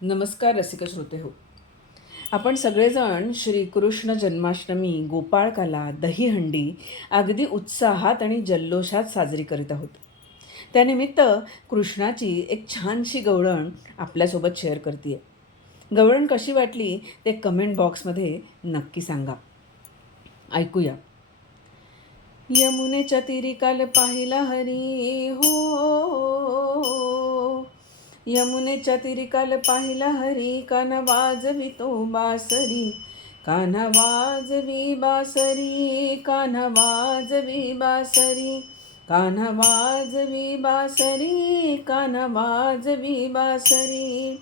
नमस्कार रसिक श्रोते हो. आपण सगळेजण श्रीकृष्ण जन्माष्टमी, गोपाळकाला, दहीहंडी अगदी उत्साहात आणि जल्लोषात साजरी करीत आहोत. त्यानिमित्त कृष्णाची एक छानशी गवळण आपल्यासोबत शेअर करते. गवळण कशी वाटली ते कमेंट बॉक्समध्ये नक्की सांगा. ऐकूया. यमुनेच्या तीरी काल पाहिला हरी हो, यमुनेच्या तीरी काल पाहिला हरी, कान्हा वाजवितो बासरी, कान्हा वाजवी बासरी, कान्हा वाजवी बासरी, कान्हा वाजवी बासरी, कान्हा वाजवी बासरी.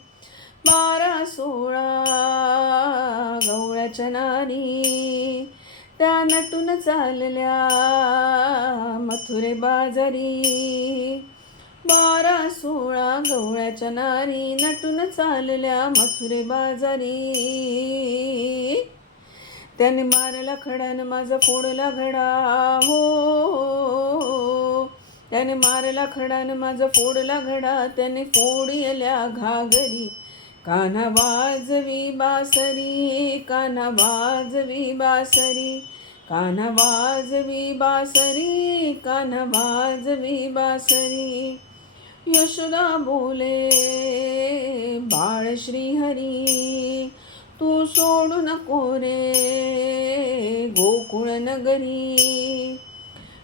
12-16 गवळ्याच्या नारी, त्या नटून चालल्या मथुरे बाजारी. 12-16 गवळ्याच्या नारी, नटून चालल्या मथुरे बाजारी. त्याने मारला खडान माझा फोडला घडा हो, त्याने मारला खडान माझा फोडला घडा, त्याने फोडिल्या घागरी, कान्हा वाजवी बासरी, कान्हा वाजवी बासरी, कान्हा वाजवी बासरी, कान्हा वाजवी बासरी. यशोदा बोले बाळ श्रीहरी, तू सोडू नको रे गोकुळ नगरी.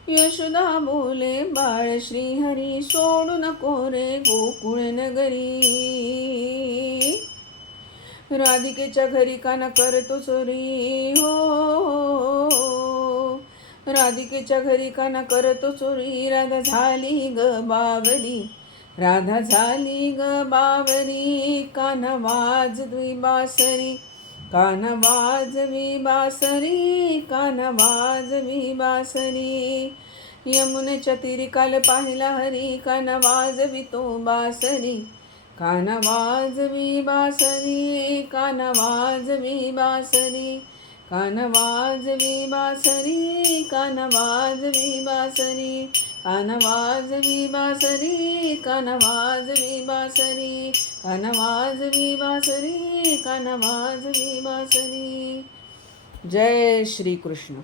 यशोदा बोले बाळ श्रीहरी, सोडू नको रे गोकुळ नगरी. राधिकेच्या घरी कान्हा करतो चोरी हो, राधिकेच्या घरी कान्हा करतो चोरी. राधा झाली ग बावरी, राधा झाली ग बावरी, कान्हा वाजवी बासरी, कान्हा वाजवी बासरी, कान्हा वाजवी बासरी. यमुनेच्या तीरी काल पाहिला हरी, कान्हा वाजवितो बासरी, कान्हा वाजवी बासरी, कान्हा वाजवी बासरी, कान्हा वाजवी बासरी, कान्हा वाजवी बासरी, कान्हा वाजवी बासरी, कान्हा वाजवी बासरी, कान्हा वाजवी बासरी, कान्हा वाजवी बासरी. जय श्री कृष्ण.